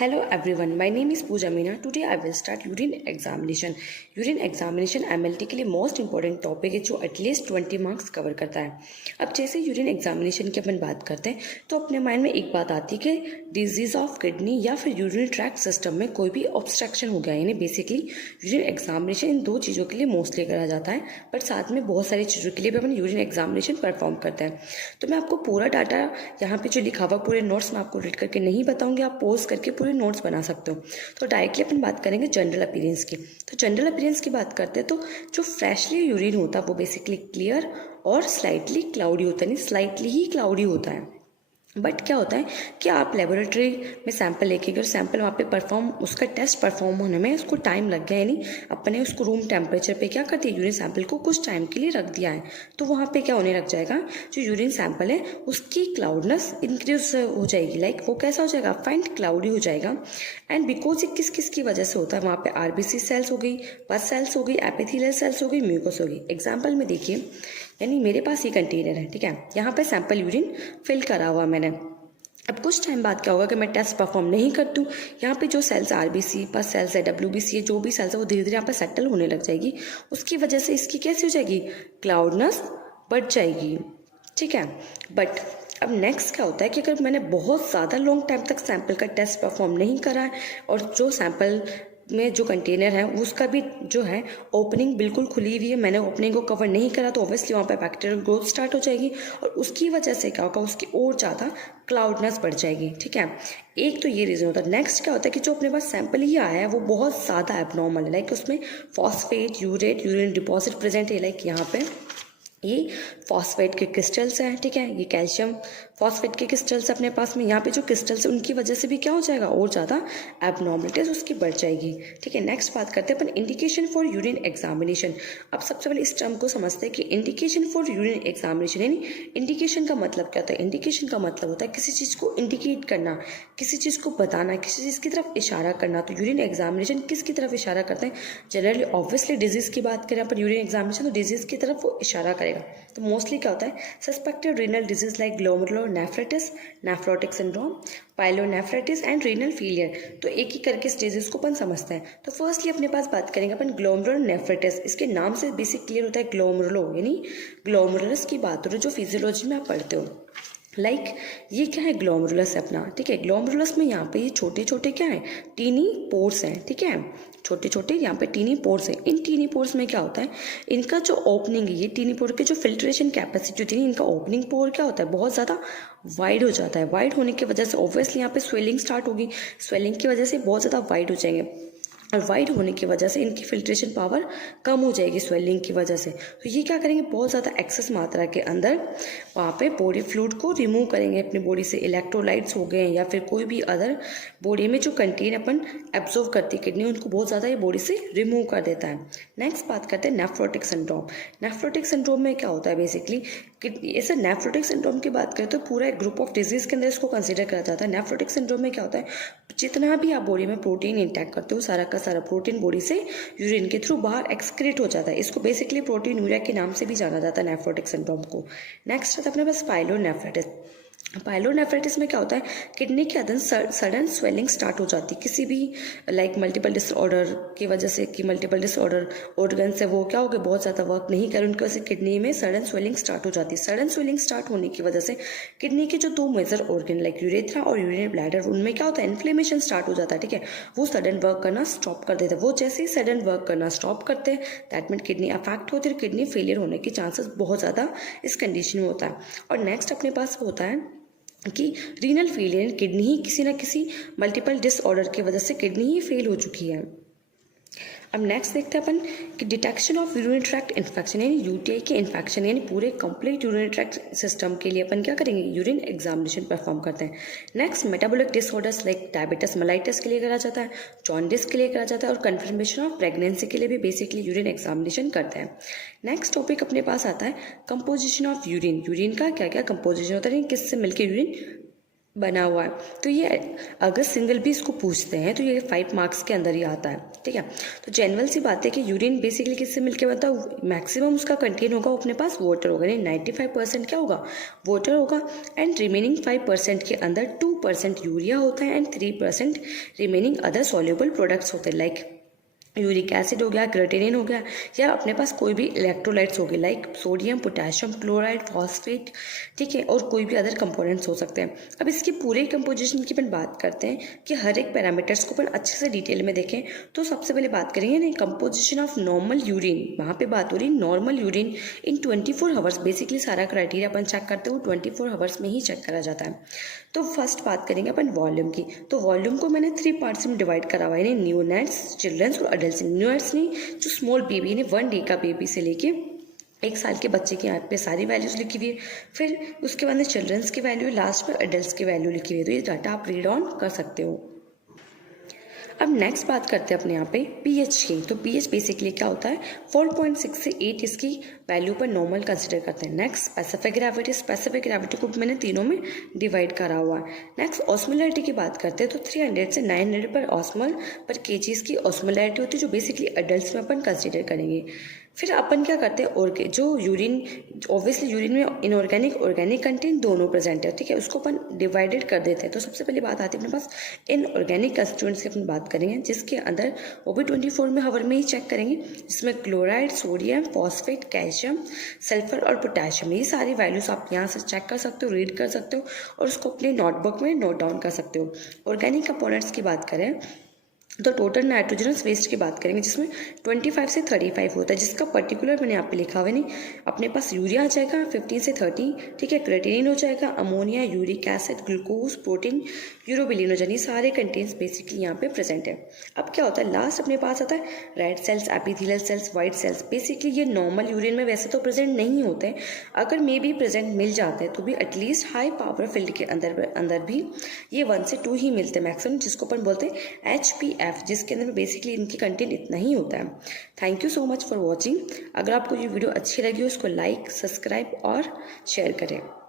Hello everyone, my name is Pooja Meena. Today I will start urine examination. Urine examination MLT के लिए most important topic है जो at least 20 marks cover करता है। अब जैसे यूरिन एग्जामिनेशन की अपन बात करते हैं तो अपने माइंड में एक बात आती है कि डिजीज ऑफ किडनी या फिर यूरिन ट्रैक्ट सिस्टम में कोई भी ऑब्स्ट्रक्शन हो गया, यानी बेसिकली यूरिन एग्जामिनेशन इन दो चीज़ों के लिए मोस्टली करा जाता है, बट साथ में बहुत सारी चीज़ों के लिए भी अपन यूरिन एग्जामिनेशन परफॉर्म करते हैं। तो मैं आपको पूरा डाटा यहाँ पे जो लिखा हुआ पूरे नोट्स में आपको रीड करके नहीं बताऊंगी, आप पॉज करके पूरे नोट्स बना सकते हो। तो डायरेक्टली अपन बात करेंगे जनरल अपीयरेंस की। तो जनरल अपीयरेंस की बात करते हैं तो जो फ्रेशली यूरिन होता है वो बेसिकली क्लियर और स्लाइटली क्लाउडी होता है, नहीं स्लाइटली ही क्लाउडी होता है। बट क्या होता है कि आप लेबोरेटरी में सैंपल लेके गए और सैंपल वहाँ पे उसका टेस्ट परफॉर्म होने में उसको टाइम लग गया, यानी अपने उसको रूम टेम्परेचर पे क्या करती है, यूरिन सैंपल को कुछ टाइम के लिए रख दिया है, तो वहाँ पे क्या होने लग जाएगा, जो यूरिन सैंपल है उसकी क्लाउडनेस इंक्रीज हो जाएगी, लाइक वो कैसा हो जाएगा, फाइन क्लाउडी हो जाएगा। एंड बिकॉज ये किस किस की वजह से होता है, वहाँ पे आरबीसी सेल्स हो गई, पस सेल्स हो गई, एपिथेलियल सेल्स हो गई, म्यूकस हो गई। एग्जाम्पल में देखिए, यानी मेरे पास ये कंटेनर है, ठीक है, यहाँ पे सैंपल यूरिन फिल करा हुआ मैंने। अब कुछ टाइम बाद क्या होगा कि मैं टेस्ट परफॉर्म नहीं करती हूँ, यहाँ पे जो सेल्स आरबीसी पस सेल्स है, डब्ल्यूबीसी है, जो भी सेल्स है वो धीरे धीरे यहाँ पे सेटल होने लग जाएगी। उसकी वजह से इसकी कैसी हो जाएगी, क्लाउडनेस बढ़ जाएगी, ठीक है। बट अब नेक्स्ट क्या होता है कि अगर मैंने बहुत ज़्यादा लॉन्ग टाइम तक सैंपल का टेस्ट परफॉर्म नहीं करा है और जो सैंपल में जो कंटेनर है उसका भी जो है ओपनिंग बिल्कुल खुली हुई है, मैंने ओपनिंग को कवर नहीं करा, तो ऑब्वियसली वहाँ पे बैक्टीरियल ग्रोथ स्टार्ट हो जाएगी और उसकी वजह से क्या होगा, उसकी और ज़्यादा क्लाउडनेस बढ़ जाएगी, ठीक है। एक तो ये रीज़न होता है। नेक्स्ट क्या होता है कि जो अपने पास सैंपल ही आया है वो बहुत ज़्यादा एबनॉर्मल है, लाइक उसमें phosphate, urate, urine deposit present है, लाइक यहाँ पे ये फॉस्फेट के क्रिस्टल्स हैं, ठीक है, ये कैल्शियम फॉस्फेट के क्रिस्टल्स अपने पास में, यहाँ पे जो क्रिस्टल्स हैं उनकी वजह से भी क्या हो जाएगा, और ज़्यादा एबनॉर्मलिटीज उसकी बढ़ जाएगी, ठीक है। नेक्स्ट बात करते हैं अपन इंडिकेशन फॉर यूरिन एग्जामिनेशन। अब सबसे पहले इस टर्म को समझते हैं कि इंडिकेशन फॉर यूरिन एग्जामिनेशन, यानी इंडिकेशन का मतलब क्या होता है। इंडिकेशन का मतलब होता है किसी चीज़ को इंडिकेट करना, किसी चीज़ को बताना, किसी चीज़ की तरफ इशारा करना। तो यूरिन एग्जामिनेशन किसकी तरफ इशारा करते हैं, जनरली ऑब्वियसली डिजीज़ की बात करें अपन यूरिन एग्जामिनेशन तो डिजीज़ की तरफ वो इशारा करेगा। तो मोस्टली क्या होता है, suspected renal disease like glomerulonephritis, nephrotic syndrome, pyelonephritis and renal failure. तो एक ही करके स्टेजेस को अपन समझते हैं। तो फर्स्टली अपने पास बात करेंगे अपन ग्लोमेरुलोनेफ्राइटिस। इसके नाम से बेसिक क्लियर होता है ग्लोमेरुलो, यानी ग्लोमेरुलस की बात हो रही है जो फिजियोलॉजी में आप पढ़ते हो। लाइक ये क्या है, ग्लोमेरुलस है अपना, ठीक है। ग्लोमेरुलस में यहाँ पे ये छोटे छोटे क्या है, टीनी पोर्स हैं, ठीक है, छोटे छोटे यहाँ पे टीनी पोर्स हैं। इन टीनी पोर्स में क्या होता है, इनका जो ओपनिंग है, ये टीनी पोर के जो फिल्ट्रेशन कैपेसिटी होती है, इनका ओपनिंग पोर क्या होता है, बहुत ज़्यादा वाइड हो जाता है। वाइड होने की वजह से ऑब्वियसली यहाँ पे स्वेलिंग स्टार्ट होगी, स्वेलिंग की वजह से बहुत ज़्यादा वाइड हो जाएंगे और वाइड होने की वजह से इनकी फिल्ट्रेशन पावर कम हो जाएगी स्वेलिंग की वजह से। तो ये क्या करेंगे, बहुत ज़्यादा एक्सेस मात्रा के अंदर वहाँ पे बॉडी फ्लूइड को रिमूव करेंगे अपनी बॉडी से। इलेक्ट्रोलाइट्स हो गए या फिर कोई भी अदर बॉडी में जो कंटेन अपन एब्जॉर्व करती है किडनी, उनको बहुत ज़्यादा ये बॉडी से रिमूव कर देता है। नेक्स्ट बात करते हैं नेफ्रोटिक सिंड्रोम। नेफ्रोटिक सिंड्रोम में क्या होता है, बेसिकली ऐसे नेफ्रोटिक सिंड्रोम की बात करें तो पूरा एक ग्रुप ऑफ डिजीज के अंदर इसको कंसिडर करा जाता है। नेफ्रोटिक सिंड्रोम में क्या होता है, जितना भी आप बॉडी में प्रोटीन इंटेक करते हो सारा का सारा प्रोटीन बॉडी से यूरिन के थ्रू बाहर एक्सक्रीट हो जाता है। इसको बेसिकली प्रोटीन यूरिया के नाम से भी जाना जाता है नेफ्रोटिक सिंड्रोम को। नेक्स्ट आता है अपने पास पाइलोनेफ्राइटिस। पाइलोनेफ्राइटिस में क्या होता है, किडनी के अंदर सडन स्वेलिंग स्टार्ट हो जाती है किसी भी लाइक मल्टीपल डिसऑर्डर की वजह से, कि मल्टीपल डिसऑर्डर ऑर्गन से वो क्या हो गए, बहुत ज़्यादा वर्क नहीं कर उनकी वजह से किडनी में सडन स्वेलिंग स्टार्ट हो जाती है। सडन स्वेलिंग स्टार्ट होने की वजह से किडनी के जो दो मेजर ऑर्गन लाइक यूरेथ्रा और यूरिनरी ब्लैडर, उनमें क्या होता है, इन्फ्लेमेशन स्टार्ट हो जाता है, ठीक है, वो सडन वर्क करना स्टॉप कर देता है। वो जैसे ही सडन वर्क करना स्टॉप करते हैं दैट मीन किडनी अफेक्ट होती है, किडनी फेलियर होने के चांसेस बहुत ज़्यादा इस कंडीशन में होता है। और नेक्स्ट अपने पास होता है कि रीनल फेलियर, किडनी ही किसी ना किसी मल्टीपल डिसऑर्डर की वजह से किडनी ही फेल हो चुकी है। अब नेक्स्ट देखते हैं अपन कि detection of urinary tract infection, यानी यूटीआई के इन्फेक्शन, यानी पूरे कंप्लीट यूरिनरी ट्रैक्ट सिस्टम के लिए अपन क्या करेंगे, यूरिन एग्जामिनेशन परफॉर्म करते हैं। Next metabolic disorders like diabetes mellitus के लिए करा जाता है, जॉन्डिस के लिए करा जाता है और कन्फर्मेशन ऑफ प्रेगनेंसी के लिए भी बेसिकली यूरिन एग्जामिनेशन करते हैं। नेक्स्ट टॉपिक अपने पास आता है कंपोजिशन ऑफ यूरिन। यूरिन का क्या क्या कंपोजिशन होता है, किससे मिलकर यूरिन बना हुआ है। तो ये अगर सिंगल भी इसको पूछते हैं तो ये 5 मार्क्स के अंदर ही आता है, ठीक है। तो जनरल सी बात है कि यूरिन बेसिकली किससे मिलके बनता है, मैक्सिमम उसका कंटेन होगा वो अपने पास वाटर होगा, यानी 95% क्या होगा, वाटर होगा। एंड रिमेनिंग 5% के अंदर 2% यूरिया होता है and 3% remaining other soluble products होते हैं, लाइक यूरिक एसिड हो गया, क्रेटिनिन हो गया, या अपने पास कोई भी इलेक्ट्रोलाइट्स हो गए like sodium, potassium chloride, phosphate, ठीक है, और कोई भी अदर कंपोनेंट्स हो सकते हैं। अब इसकी पूरे कंपोजिशन की अपन बात करते हैं कि हर एक पैरामीटर्स को अपन अच्छे से डिटेल में देखें। तो सबसे पहले बात करेंगे ना कंपोजिशन ऑफ नॉर्मल यूरिन, वहाँ पे बात हो रही नॉर्मल यूरिन इन 24 आवर्स। बेसिकली सारा क्राइटेरिया अपन चेक करते हैं वो 24 आवर्स में ही चेक करा जाता है। तो फर्स्ट बात करेंगे अपन वॉल्यूम की। तो वॉल्यूम को मैंने 3 पार्ट्स में डिवाइड करा हुआ है, यानी न्यूनेट्स, चिल्ड्रंस और अडल्ट। न्यूनेट्स नहीं, जो स्मॉल बेबी यानी 1 डे का बेबी से लेके 1 साल के बच्चे की यहाँ पे सारी वैल्यूज लिखी हुई है। फिर उसके बाद में चिल्ड्रंस की वैल्यू, लास्ट में अडल्ट की वैल्यू लिखी हुई है। तो ये डाटा आप रीड ऑन कर सकते हो। अब नेक्स्ट बात करते हैं अपने यहाँ पे पीएच की। तो पीएच बेसिकली क्या होता है, 4.6 से 8 इसकी वैल्यू पर नॉर्मल कंसिडर करते हैं। Next specific gravity, specific gravity को मैंने तीनों में डिवाइड करा हुआ है। नेक्स्ट ऑस्मोलैरिटी की बात करते हैं तो 300 से 900 पर ऑस्मोल पर केजीज की ऑस्मोलैरिटी होती है, जो बेसिकली अडल्ट में अपन कंसिडर करेंगे। फिर अपन क्या करते हैं, और जो यूरिन, ऑब्वियसली यूरिन में इनऑर्गेनिक ऑर्गेनिक कंटेंट दोनों प्रेजेंट है, ठीक है, उसको अपन डिवाइडेड कर देते हैं। तो सबसे पहले बात आती है अपने पास इनऑर्गेनिक कंस्टिट्यूएंट्स की अपन बात करेंगे, जिसके अंदर वो भी 24 में हावर में ही चेक करेंगे, जिसमें chloride, sodium, phosphate, calcium, sulphur और पोटेशियम, ये सारी वैल्यूज आप यहाँ से चेक कर सकते हो, रीड कर सकते हो और उसको अपने नोटबुक में नोट डाउन कर सकते हो। ऑर्गेनिक कंपोनेंट्स की बात करें तो टोटल नाइट्रोजनस वेस्ट की बात करेंगे, जिसमें 25 से 35 होता है, जिसका पर्टिकुलर मैंने यहाँ पे लिखा हुआ है नहीं। अपने पास यूरिया आ जाएगा 15 से 30, ठीक है, क्रेटिनिन हो जाएगा, ammonia, uric acid, glucose, protein, urobilin हो जाएगी, सारे कंटेंट्स बेसिकली यहाँ पे प्रेजेंट है। अब क्या होता है, लास्ट अपने पास आता है red cells, epithelial cells, white cells. Basically ये नॉर्मल यूरिन में वैसे तो प्रेजेंट नहीं होते हैं, अगर मे बी प्रेजेंट मिल जाते हैं तो भी एटलीस्ट हाई पावर फील्ड के अंदर भी ये 1 से 2 ही मिलते हैं मैक्सिमम, जिसको अपन बोलते हैं HPF, जिसके अंदर बेसिकली इनकी कंटेंट इतना ही होता है। Thank you so much for watching. अगर आपको ये वीडियो अच्छी लगी हो इसको लाइक, सब्सक्राइब और शेयर करें।